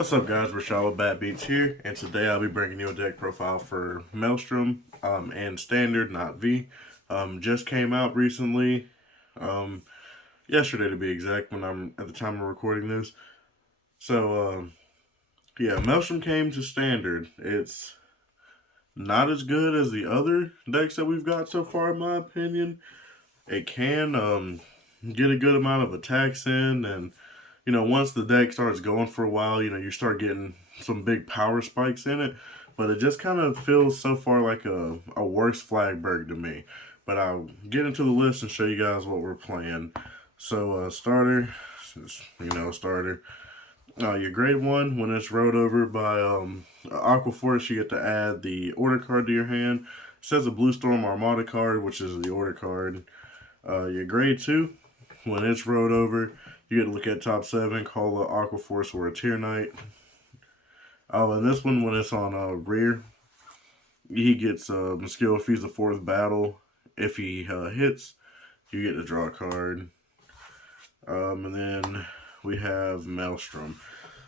What's up, guys? Rashad with Bad Beats here, and today I'll be bringing you a deck profile for Maelstrom and Standard, not V. Just came out recently, um, yesterday to be exact, when I'm at the time of recording this. So, Maelstrom came to Standard. It's not as good as the other decks that we've got so far, in my opinion. It can get a good amount of attacks in, and once the deck starts going for a while, you start getting some big power spikes in it. But it just kind of feels so far like a worse Flagberg to me. But I'll get into the list and show you guys what we're playing. So, starter, starter. Your grade 1, when it's rode over by Aqua Force, you get to add the order card to your hand. It says a Blue Storm Armada card, which is the order card. Your grade 2, when it's rode over, you get to look at top 7, call a Aqua Force or a Tier Knight. Oh, and this one, when it's on rear, he gets skill if he's the 4th battle. If he hits, you get to draw a card. And then we have Maelstrom.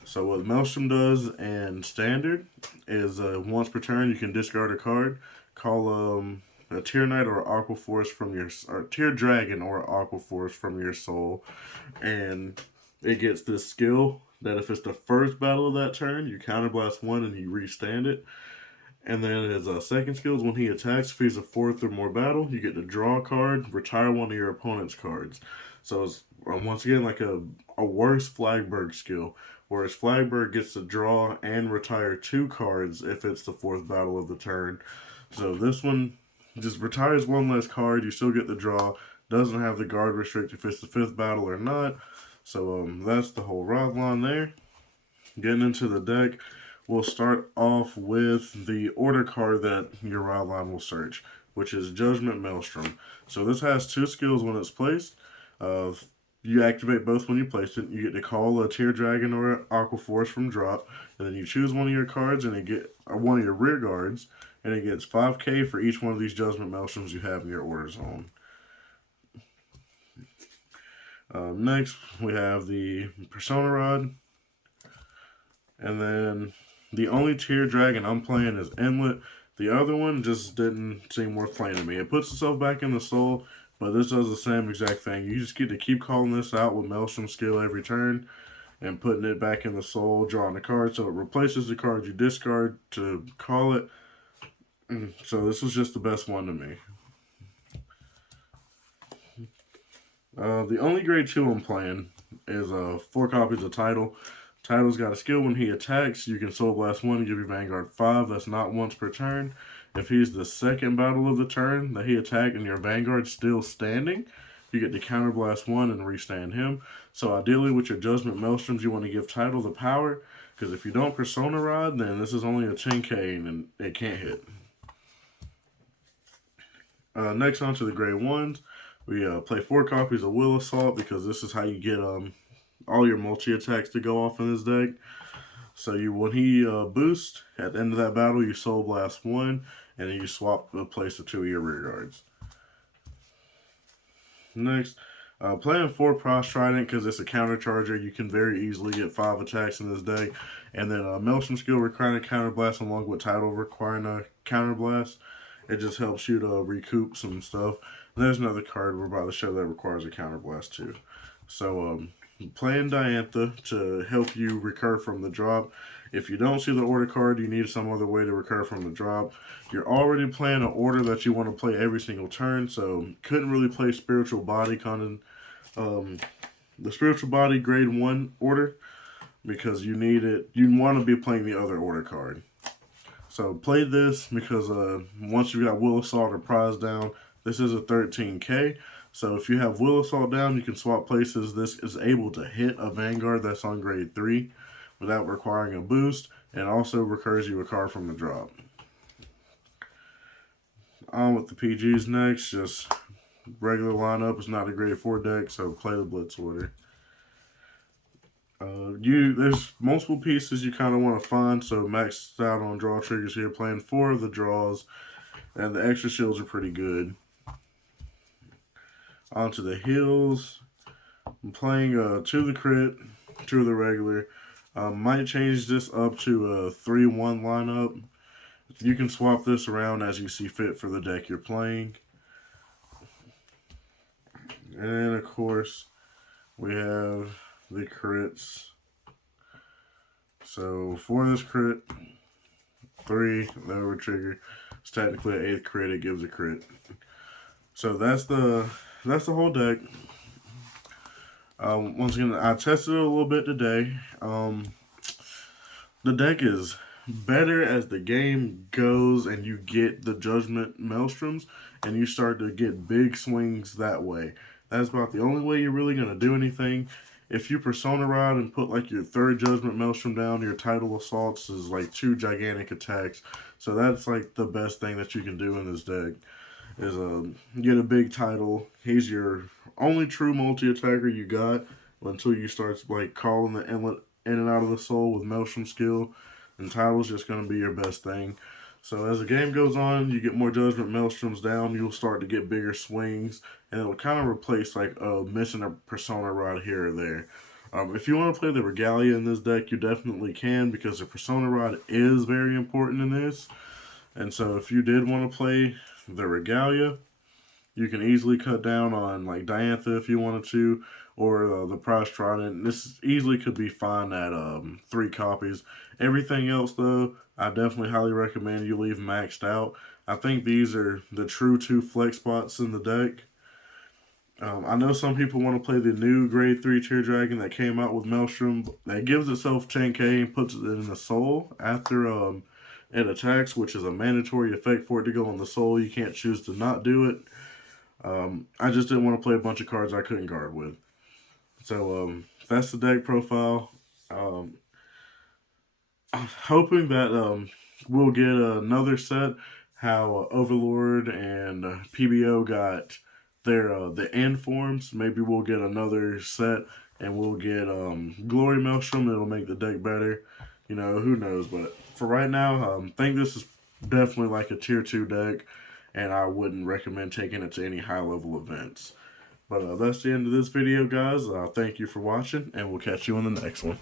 So what Maelstrom does in Standard is once per turn you can discard a card, call a Tier Knight or Aqua Force from your, or Tier Dragon or Aqua Force from your soul, and it gets this skill that if it's the first battle of that turn, you counterblast 1 and you restand it. And then his second skill is when he attacks, if he's a 4th or more battle, you get to draw a card, retire one of your opponent's cards. So it's once again like a worse Flagberg skill, whereas Flagberg gets to draw and retire 2 cards if it's the 4th battle of the turn. So this one just retires 1 less card, you still get the draw, doesn't have the guard restrict if it's the 5th battle or not. So that's the whole rod line there. Getting into the deck, we'll start off with the order card that your rod line will search, which is Judgment Maelstrom. So this has 2 skills when it's placed. You activate both when you place it. You get to call a Tier Dragon or an Aqua Force from drop, and then you choose one of your cards and one of your rear guards, and it gets 5k for each one of these Judgment Maelstroms you have in your order zone. Next, we have the Persona Rod. And then the only Tier Dragon I'm playing is Inlet. The other one just didn't seem worth playing to me. It puts itself back in the soul, but this does the same exact thing. You just get to keep calling this out with Maelstrom skill every turn and putting it back in the soul, drawing a card. So it replaces the card you discard to call it. So this was just the best one to me. The only grade 2 I'm playing is 4 copies of Tidal. Tidal's got a skill when he attacks, you can Soul Blast 1 and give your Vanguard 5. That's not once per turn. If he's the 2nd battle of the turn that he attacked and your Vanguard's still standing, you get to Counterblast 1 and restand him. So ideally with your Judgment Maelstroms, you want to give Tidal the power, because if you don't Persona Rod, then this is only a 10k and it can't hit. Next on to the grade 1s. We play 4 copies of Will Assault because this is how you get all your multi-attacks to go off in this deck. So when he boosts, at the end of that battle, you Soul Blast 1, and then you swap the place of 2 of your rear guards. Next, playing 4 Prost Trident because it's a counter charger. You can very easily get 5 attacks in this deck. And then Maelstrom skill requiring a counterblast along with Tidal requiring a counterblast. It just helps you to recoup some stuff. And there's another card we're about to show that requires a counterblast too. So playing Diantha to help you recur from the drop. If you don't see the order card, you need some other way to recur from the drop. You're already playing an order that you want to play every single turn, so couldn't really play Spiritual Body the Spiritual Body grade 1 order because you need it. You want to be playing the other order card. So play this because once you got Will Assault or Prize down, this is a 13k. So if you have Will Assault down, you can swap places. This is able to hit a Vanguard that's on grade 3 without requiring a boost, and also recurs you a card from the drop. On with the PGs next, just regular lineup. It's not a grade 4 deck, so play the Blitz order. There's multiple pieces you kind of want to find, so maxed out on draw triggers here, playing 4 of the draws, and the extra shields are pretty good. Onto the heals. I'm playing 2 of the crit, 2 of the regular, Might change this up to a 3-1 lineup. You can swap this around as you see fit for the deck you're playing. And of course, we have the crits. So for this crit, 3, the over trigger. It's technically an 8th crit, it gives a crit. So that's the whole deck. Once again, I tested it a little bit today. The deck is better as the game goes and you get the Judgment Maelstroms and you start to get big swings that way. That's about the only way you're really going to do anything. If you Persona Rod and put like your 3rd Judgment Maelstrom down, your Tidal Assaults is like 2 gigantic attacks. So that's like the best thing that you can do in this deck. Is get a big Tidal. He's your only true multi-attacker you got until you start like calling the inlet in and out of the soul with Maelstrom skill. And Tidal's just going to be your best thing. So as the game goes on, you get more Judgment Maelstroms down, you'll start to get bigger swings, and it'll kind of replace like missing a Persona Rod here or there. If you want to play the Regalia in this deck, you definitely can, because the Persona Rod is very important in this. And so if you did want to play the Regalia, you can easily cut down on like Diantha if you wanted to, or the Prize Trident. This easily could be fine at 3 copies. Everything else though, I definitely highly recommend you leave maxed out. I think these are the true 2 flex spots in the deck. I know some people want to play the new grade 3 Tear Dragon that came out with Maelstrom. That gives itself 10k and puts it in the soul after it attacks, which is a mandatory effect for it to go on the soul. You can't choose to not do it. I just didn't want to play a bunch of cards I couldn't guard with. So that's the deck profile. I'm hoping that we'll get another set how Overlord and PBO got their the end forms. Maybe we'll get another set and we'll get Glory Maelstrom. It'll make the deck better. You know, who knows? But for right now, I think this is definitely like a tier 2 deck, and I wouldn't recommend taking it to any high level events. But that's the end of this video, guys. Thank you for watching, and we'll catch you in the next one.